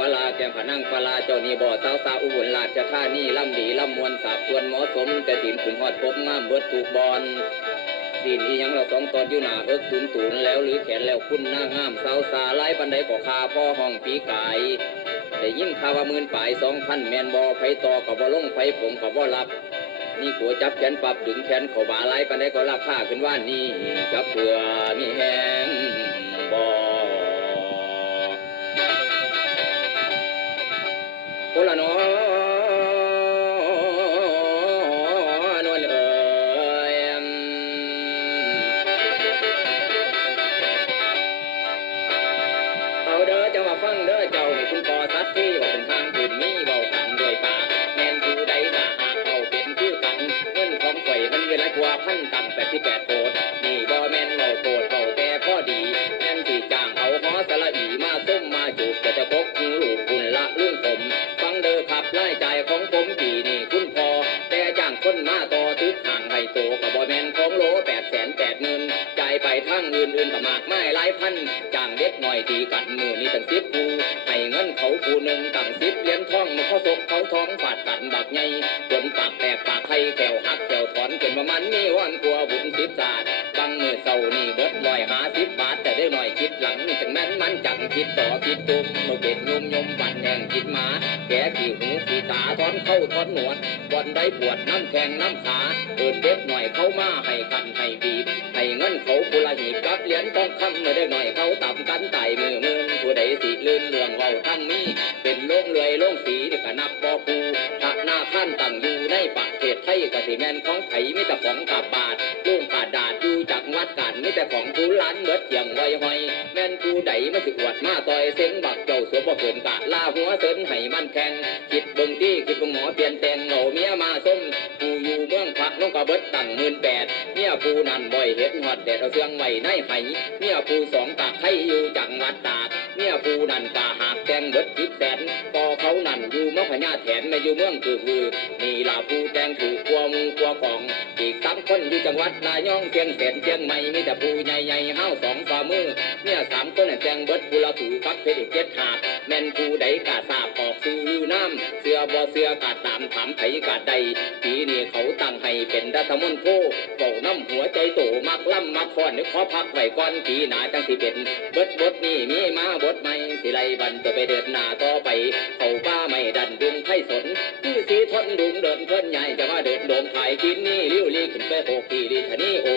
ปลาแก้มผนังปลาเจ้านี่บ่อสาวอุบลราชธานีลำดีลำมวนสาบส่วนเหมาะสมแต่ถิ่นขึ้นฮอดพบงามเบิดถูกบอลดินอีหยังเราสองตอนอยู่หน้าเอิกตุนแล้วหรือแขนแล้วคุณหน้างามสาวสาไล่ปันใดก็คาพ่อห้องปีกายได้ยินข่าวว่า10,000 ปลาย2,000แมนบ่ไผต่อก็บ่ลงไผผมก็บ่รับนี่ขัวจับแขนปรับดึงแขนเข้าบ่าไล่ปันใดก็ราคาขึ้นว่านี่จับเพื่อมีแหงบ่โอละน้อนวลเอ๋ยเอาเด้อจะมาฟังเด้อเจ้าให้คุณพ่อสัตว์ที่ว่าเป็นทางคืนมีเบากันด้วยปากแม่นผู้ใดหน้าหากเอาเป็นคือกันเงินของข่อยมันเวลากว่าพันตั้ง88 โกดนี่บ่แม่นเบาโกดเบาแต่พอดีแม่นที่จ้างเอาหอสละอีมาส้มมาจูบจะกกลูกคุณละลุงผมฟังเด้อขับรายจ่ายของผมปีนี่คุณพ่อแต่จ้างคนมาต่อตึกห่างให้โตกับบ่แม่นของโล880,000จ่ายไปทางอื่นก็มากมายหลายพันจ้างเด็กหน่อยตีกันมือนี่ตั้ง10 ผู้ให้เงินเขาผู้หนึ่งตั้ง10 เหรียญทองมาเขาศกเขาท้องฟาดกันบักใหญ่จนปากแตกปากไข่แก้วหักแก้วถอนจนว่ามันมีวันกลัวบุญ10 ศาสตร์บางมือเศร้านี่เบิด150 บาทแต่ได้หน่อยคิดหลังนี่จังแม่นมันจังคิดต่อคิดตุกโลเกตยมบันแห่งคิดหมาแกขี้หูขี้ตาถอนเข้าถอนหนวดบอนได้ปวดน้ำแข็งน้ำขาเปิดเด็กหน่อยเข้ามาให้กันให้บีบให้เงินเขาผู้ละหีบกับเหรียญทองคำเมื่อได้หน่อยเขาต่ำกันไต่มือผู้ใดสิลื่นเรื่องเว้าทั้งนี้เป็นโล่งเลยโล่งสีนี่ก็นับบ่ปูถ้าหน้าท่านตั้งอยู่ในประเทศไทยก็สิแม่นของไผมีแต่ของกาบาทลุงกาดาดอยู่จากวัดกันมีแต่ของผู้ล้านเบิดเที่ยงไว้หอยแม่นผู้ใดมาสิอวดมาต่อยเซ็งบักเจ้าสัวบ่เกินกะลาหัวเสินให้มันแข็งคิดเบิ่งที่คิดเบิ่งหมอเปลี่ยนแต่งเอาเมียมาส้มผู้อยู่เมืองพระน้องก็เบิดตั้ง18,000เมียผู้นั้นบ่อยเห็นฮอดแดดเอาเสื่องไว้ในไหเมียผู้สองกะไทยอยู่จังหวัดตากเมียผู้นั้นกะหากแต่งเบิด10 แสนต่อเขานั่นอยู่มะพญาแถนไม่อยู่เมืองคือนี่ล่ะผู้แต่งถือกลัวมูกลัวของอีก3 คนอยู่จังหวัดระยองเชียงแสนเชียงใหม่มีแต่ผู้ใหญ่ๆห้าว2 ฝ่ามือเมีย3 คนแต่งเบิดผู้ละถือกับเพชร7 หาบแม่นผู้ใดกะทราบออกซื้อน้ำเสื้อบ่เสื้อกะตามถามไผกะใดปีนี้เขาตั้งให้เป็นรัฐมนตรีเว้าน้ำหัวใจโตมักล่ำมักฟ้อนนึกขอพักไว้ก่อนปีหน้าจังสิเป็นเบิดบทนี้มีมาบทใหม่สิไล่บันตัวไปเดินหน้าต่อไปเข้าป้าไม่ดันดุงไทยสนคือสีทนดุงเดินเพิ่นใหญ่จะมาเดินโดมถ่ายกินนี่ลิ้วลีขึ้นไปโหกีลีทนี่โอ้